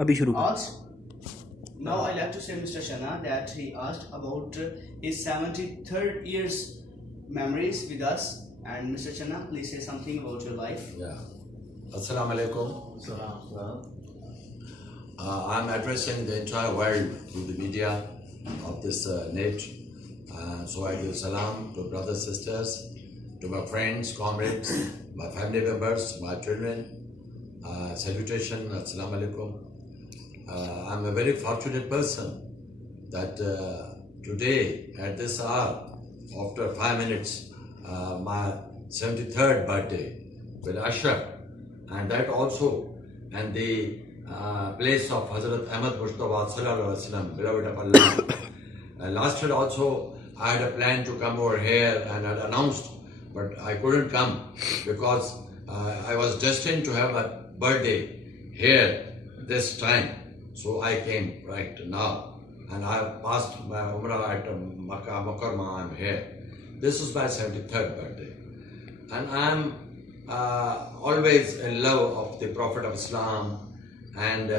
अभी शुरू कर। asked. Now I like to say Mr. Shana that he asked about his 73rd year's memories with us. And Mr. Shana, please say something about your life. Yeah. Assalamu alaikum. I'm addressing the entire world through the media of this net. So I give salam to brothers, sisters, to my friends, comrades, my family members, my children. Salutation, assalamu alaikum. I'm a very fortunate person that today at this hour, after 5 minutes, my 73rd birthday will usher, and that also and the place of Hazrat Ahmad Mustafa Sallallahu Alaihi Wasallam, beloved of Allah. Last year also I had a plan to come over here and had announced, but I couldn't come because I was destined to have a birthday here this time. So I came right now and I passed my Umrah at Makkah Mukarramah. I'm here. This is my 73rd birthday. And I'm always in love of the Prophet of Islam and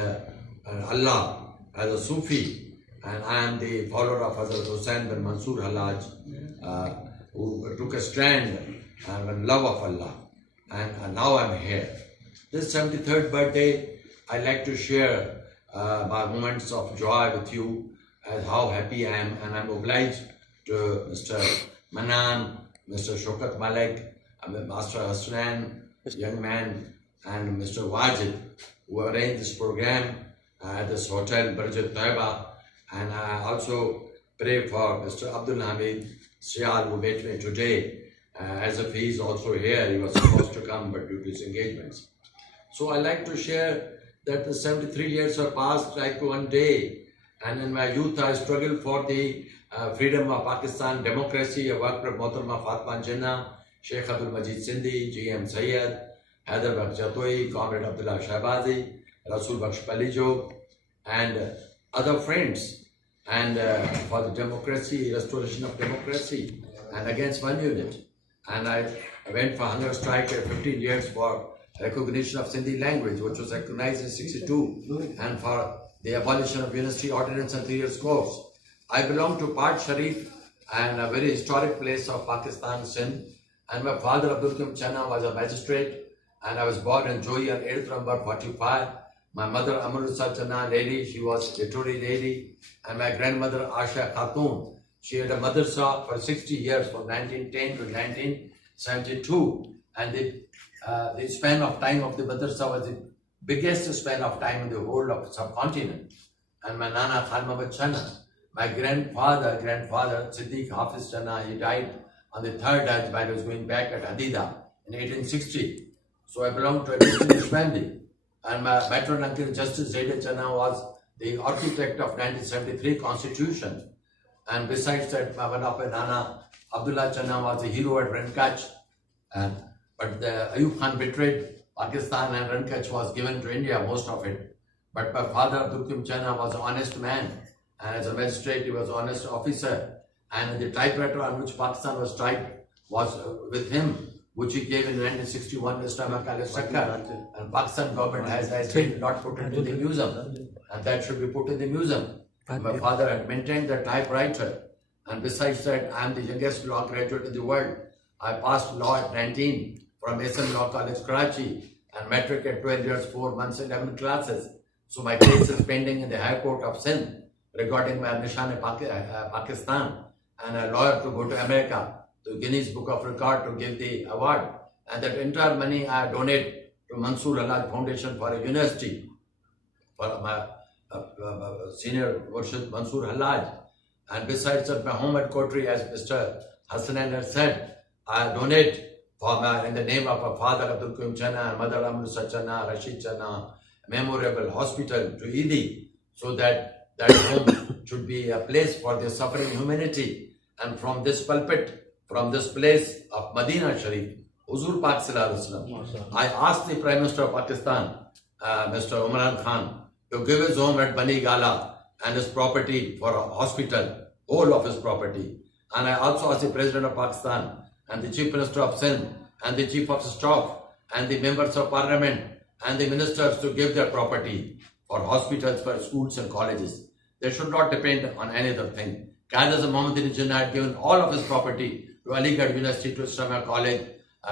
Allah as a Sufi. And I am the follower of Hazrat Hussain bin Mansur Hallaj, who took a stand in love of Allah. And now I'm here. This 73rd birthday, I like to share my moments of joy with you, as how happy I am, and I'm obliged to Mr. Manan, Mr. Shokat Malik, Master Hassan, young man, and Mr. Wajid, who arranged this program at this hotel, Barjat Taiba. And I also pray for Mr. Abdul Hamid Sial, who met me today, as if he is also here. He was supposed to come, but due to his engagements. So I like to share that the 73 years have passed like one day. And in my youth, I struggled for the freedom of Pakistan, democracy. I worked with Mohtarma Fatma Jinnah, Sheikh Abdul Majid Sindhi, G.M. Sayyid, Haider Baksh Jatoi, Comrade Abdullah Shahbazi, Rasul Baksh Palijo, and other friends. And for the democracy, restoration of democracy, and against one unit. And I went for hunger strike at 15 years for recognition of Sindhi language, which was recognized in 62, and for the abolition of University Ordinance and 3 years course. I belong to Pad Sharif, and a very historic place of Pakistan, Sindh. And my father, Abdul Karim Channa, was a magistrate, and I was born in Johi on 8th November 45. My mother, Amarusa Channa lady, she was a Tory lady, and my grandmother, Asha Khatun, she had a madrasa for 60 years, from 1910 to 1972, and the span of time of the madrasa was the biggest span of time in the whole of the subcontinent. And my Nana Khan Muhammad Channa, my grandfather, Siddiq Hafiz Channa, he died on the 3rd Hajj while he was going back at Hadida in 1860. So I belong to a distinguished family. And my matron uncle Justice Zaid Channa was the architect of 1973 Constitution. And besides that, my one of my Nana Abdullah Channa was the hero at Rankach. But the Ayub Khan betrayed Pakistan, and Rankach was given to India, most of it. But my father, Abdul Karim Channa, was an honest man. And as a magistrate, he was an honest officer. And the typewriter on which Pakistan was typed was with him, which he gave in 1961 Islamic Al-Sakar. And Pakistan government has not put it in the museum. And that should be put in the museum. My father had maintained the typewriter. And besides that, I am the youngest law graduate in the world. I passed law at 19 from SM Law College, Karachi, and matric at 12 years, 4 months, 11 classes. So my case is pending in the High Court of Sindh regarding my Nishan-e-Pakistan, and a lawyer to go to America, to Guinness Book of Record, to give the award. And that entire money I donate to Mansur Hallaj Foundation for a university, for my senior Murshid Mansur Hallaj. And besides that, my home at Kotri, as Mr. Hassanan has said, I donate in the name of our father Abdul Karim Channa, mother Amrusa Channa, Rashid Channa, Memorial Hospital to Idi, so that home should be a place for the suffering humanity. And from this pulpit, from this place of Medina Sharif, Huzur Pak Sallallahu Alaihi Wasallam, I asked the Prime Minister of Pakistan, Mr. Imran Khan, to give his home at Bani Gala and his property for a hospital, whole of his property. And I also asked the President of Pakistan and the Chief Minister of Sindh and the Chief of Staff and the members of Parliament and the ministers to give their property for hospitals, for schools and colleges. They should not depend on any other thing. Qaeda Muhammad Ali Jinnah had given all of his property to Aligarh University, to Islamia College,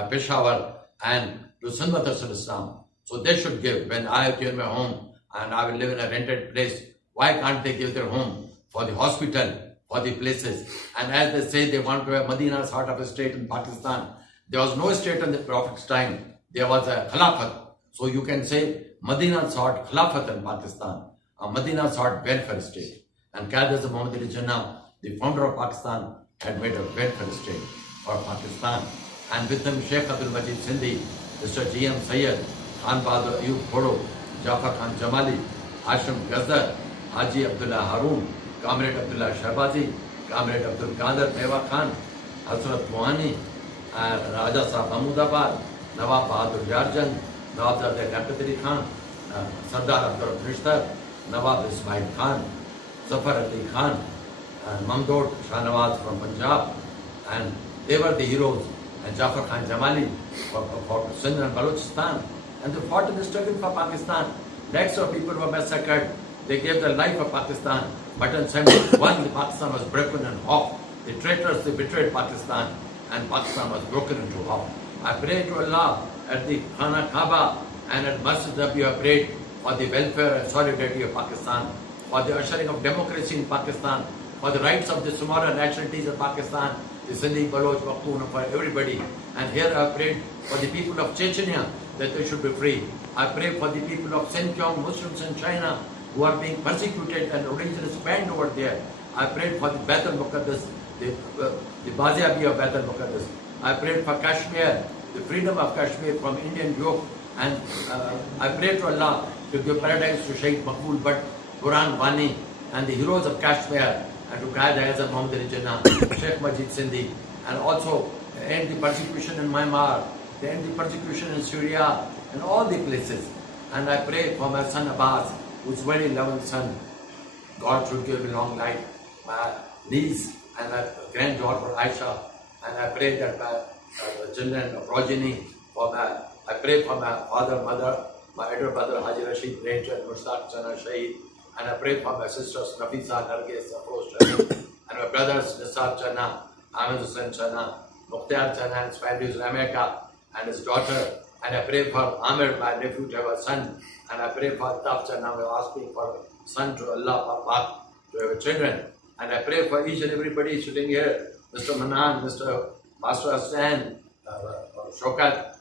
Peshawar, and to Sindh Madrasa Islam. So they should give. When I have given my home and I will live in a rented place, why can't they give their home for the hospital, for the places? And as they say, they want to have Medina sort of a state in Pakistan. There was no state in the Prophet's time. There was a Khilafat. So you can say Medina sought Khilafat in Pakistan. Medina sought welfare state. And Qaeda Muhammad Ali Jinnah, the founder of Pakistan, had made a welfare state for Pakistan. And with them Sheikh Abdul Majid Sindhi, Mr. G.M. Sayyid, Khan Bahadur Ayub Khodo, Jafar Khan Jamali, Ashram Ghazdar, Haji Abdullah Haroon, Comrade Abdullah Shahbazi, Comrade Abdul Qadir Mewa Khan, Hasrat Mohani, Raja Sahib Mahmudabad, Nawab Bahadur Yarjan, Nawab Zadeh Ghankatri Khan, Sardar Abdul Nishtar, Nawab Ismail Khan, Zafar Ali Khan, Mamdod Shahnawaz from Punjab, and they were the heroes. And Jafar Khan Jamali for Sindh and Balochistan. And they fought in the struggle for Pakistan. Lakhs of people were massacred. They gave their life for Pakistan. But in 1971, Pakistan was broken in half. The traitors, they betrayed Pakistan, and Pakistan was broken into half. I pray to Allah at the Khana Kaaba and at Masjid Nabi, I prayed for the welfare and solidarity of Pakistan, for the ushering of democracy in Pakistan, for the rights of the smaller nationalities of Pakistan, the Sindhi, Baloch, Pakhtun, for everybody. And here I prayed for the people of Chechnya that they should be free. I pray for the people of Xinjiang, Muslims in China who are being persecuted and religions banned over there. I prayed for the Bait al-Muqaddas, the Baziyabi of Bait al-Muqaddas. I prayed for Kashmir, the freedom of Kashmir from Indian yoke. And I pray to Allah to give paradise to Shaykh Maqbool Bhatt, Quran Wani, and the heroes of Kashmir, and to Qaeda Muhammad Ali Jinnah, Sheikh Majid Sindhi, and also end the persecution in Myanmar, end the persecution in Syria, and all the places. And I pray for my son Abbas, who's a very loving son. God should give him long life. My niece and my granddaughter Aisha, and I pray that my children, progeny, I pray for my father, mother, my elder brother Haji Rashid Ranger, Mushtaq Chana Shaheed, and I pray for my sisters Nafisa, Nargis, Afroz Shaheed, and my brothers Nisar Chana, Ahmed Hussain Chana, Mukhtar Chana and his family is Rameka, and his daughter. And I pray for Amir, my nephew, to have a son. And I pray for Taf Chana, we're asking for a son to Allah, Papa, to have children. And I pray for each and everybody sitting here, Mr. Manan, Mr. Master Hassan, Shokat,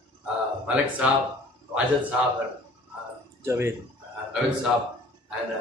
Malik Saab, Wajid Saab, and Javed Saab, and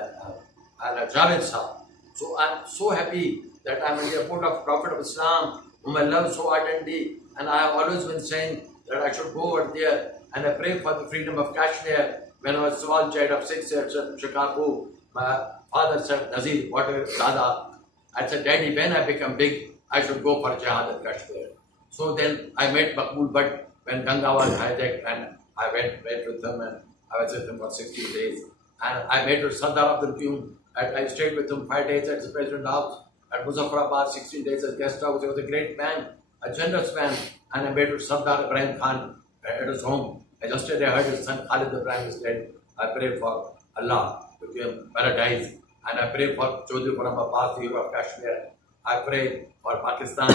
Javed Saab. So I'm so happy that I'm in the airport of Prophet of Islam, whom I love so ardently, and I have always been saying that I should go over there, and I pray for the freedom of Kashmir. When I was a small child of 6 years in Chicago, my father said, Nazir, what is Dada? I said, Daddy, when I become big, I should go for jihad in Kashmir. So then I met Maqbool Bhatt when Ganga was hijacked, and I went with him, and I was with him for 16 days. And I met with Sardar Abdul Qayyum. I stayed with him 5 days at the President's house. At Muzaffarabad, 16 days as guest house. He was a great man, a generous man. And I met with Sardar Ibrahim Khan at his home. And yesterday I heard his son Khalid Ibrahim is dead. I pray for Allah to give him paradise. And I pray for Chaudhry Khurram Abbas, the hero of Kashmir. I pray for Pakistan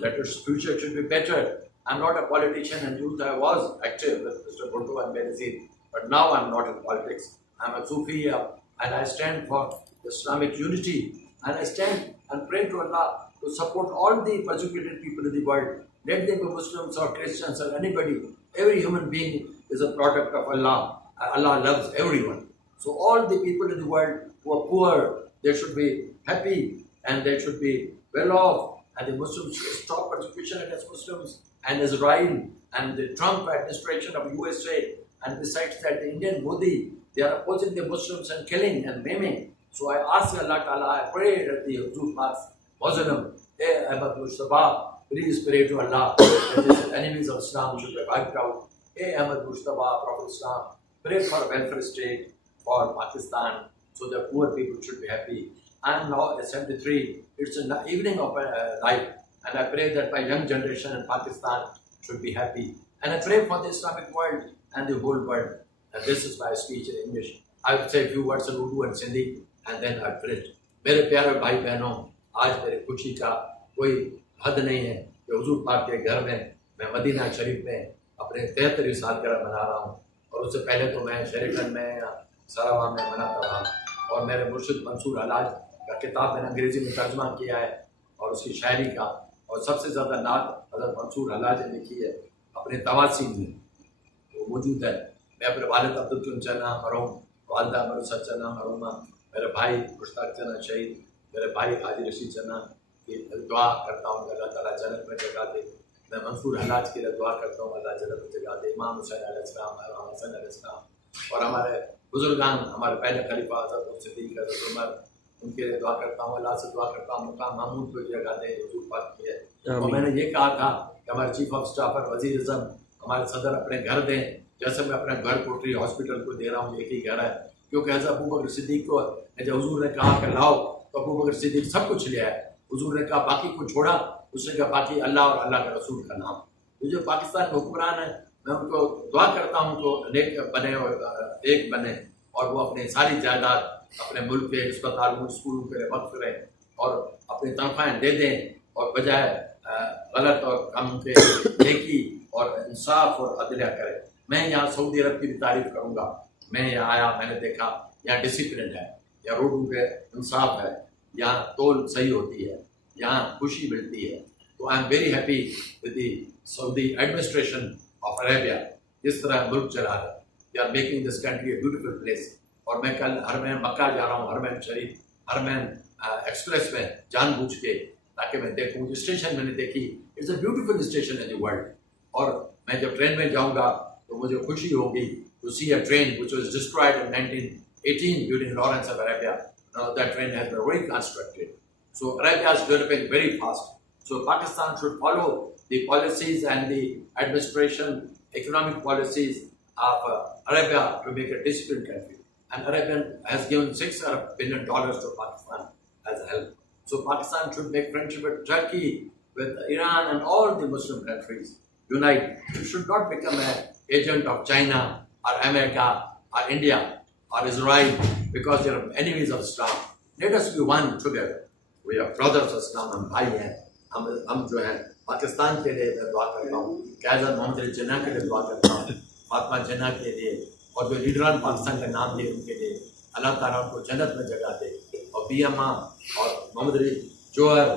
that its future should be better. I'm not a politician, and youth I was active with Mr. Bhutto and Benazir. But now I'm not in politics. I'm a Sufi, and I stand for Islamic unity. And I stand and pray to Allah to support all the persecuted people in the world. Let them be Muslims or Christians or anybody. Every human being is a product of Allah. Allah loves everyone. So all the people in the world who are poor, they should be happy and they should be well off. And the Muslims should stop persecution against Muslims. And Israel and the Trump administration of USA, and besides that the Indian Modi, they are opposing the Muslims and killing and maiming. So I ask Allah Ta'ala, I pray that the Hujur Muslim, hey Ahmad Mustafa, please pray to Allah that the enemies of Islam should be wiped out. Hey Ahmad Mustafa, Prophet Islam, pray for a welfare state for Pakistan so the poor people should be happy. I am now at 73, it's an evening of life, and I pray that my young generation in Pakistan should be happy. And I pray for the Islamic world and the whole world. And this is my speech in English. I will say a few words in Urdu and Sindhi and then I finish. मेरे प्यारे भाई बहनों, आज मेरे खुशी का कोई हद नहीं है कि हुजूर पाक के घर में मैं मदीना शरीफ में अपने 73वीं सालगिरह मना रहा हूँ। और उससे पहले तो मैं शेरिटन में या सरावा में मनाता रहा। और मेरे मुर्शिद मंसूर हलाज का किताब मैंने अंग्रेज़ी में तर्जुमा किया है और उसकी शायरी का, और सबसे ज़्यादा नात हज़रत मंसूर हलाज ने लिखी है अपने तवासीन में, वो मौजूद है। मैं अपने वालिद अब्दुल चन्ना मरहूम, वालदा मरुसा चन्ना मरहूमा, मेरे भाई मुश्ताक चन्ना शहीद, मेरे भाई हाजी रशीद चन्ना की दुआ करता हूँ कि अल्लाह ताला जन्नत में जगह दे। मैं मंसूर हलाज के लिए दुआ करता हूँ अल्लाह जन्नत में जगह दे। इमाम हुसैन अलैहिस्सलाम, इमाम हसन अलैहिस्सलाम और हमारे बुजुर्गान, हमारे पहले खलीफा हज़रत सिद्दीक़, हज़रत उमर, उनके लिए दुआ करता हूँ। अल्लाह से दुआ करता हूँ मुकाम महमूद को जगह दे हुजूर पाक की है। और मैंने ये कहा था कि हमारे चीफ ऑफ स्टाफ और वज़ीर आज़म हमारे सदर अपने घर दें, जैसे मैं अपने घर कोटरी हॉस्पिटल को दे रहा हूँ, एक ही घर है। क्योंकि हज़रत अबू बकर सिद्दीक़ को जब हुजूर ने कहा कि लाओ, तो अबू बकर सिद्दीक़ सब कुछ ले आए। हुजूर ने कहा बाकी को छोड़ा, उसने कहा बाकी अल्लाह और अल्लाह के रसूल का नाम। तो जो पाकिस्तान में हुक्मरान है, मैं उनको दुआ करता हूँ तो नेक बने और एक बने, और वो अपनी सारी जायदाद अपने मुल्क के अस्पतालों स्कूलों के लिए वक्फ करें और अपनी तनख्वाहें दे दें, और बजाय गलत और कम के नेकी और इंसाफ और अदलिया करें। मैं यहाँ सऊदी अरब की भी तारीफ करूँगा। मैं यहाँ आया, मैंने देखा यहाँ डिसिप्लिन है, यहाँ रोडों पे इंसाफ है, यहाँ तोल सही होती है, यहाँ खुशी मिलती है। तो I am very happy with the Saudi administration of Arabia, जिस तरह मुल्क चला रहा है। They are making this country a beautiful place. और मैं कल हरमैन मक्का जा रहा हूँ, हरमैन शरीफ, हरमैन एक्सप्रेस में जानबूझ के, ताकि मैं देखूँ। जो स्टेशन मैंने देखी, it's a beautiful station in the world. और मैं जब ट्रेन में जाऊँगा तो मुझे खुशी होगी to see a train which was destroyed in 1918 during Lawrence of Arabia. Now that train has been reconstructed. So Arabia is developing very fast. So Pakistan should follow the policies and the administration, economic policies of Arabia to make a disciplined country. And Arabia has given $6 billion to Pakistan as help. So Pakistan should make friendship with Turkey, with Iran and all the Muslim countries. Unite. It should not become an agent of China or America or India or Israel because they are enemies of Islam. Let us be one together. We are brothers of Islam, हम भाई हैं। हम जो हैं पाकिस्तान के लिए मैं दुआ करता हूँ, कायदर मोहम्मद अली जिन्ना के लिए दुआ करता हूँ, फातिमा जिन्ना के लिए, और जो लीडरान पाकिस्तान का नाम दिए उनके लिए अल्लाह ताला उनको जन्नत में जगह दे। और BMA और मोहम्मद अली जोहर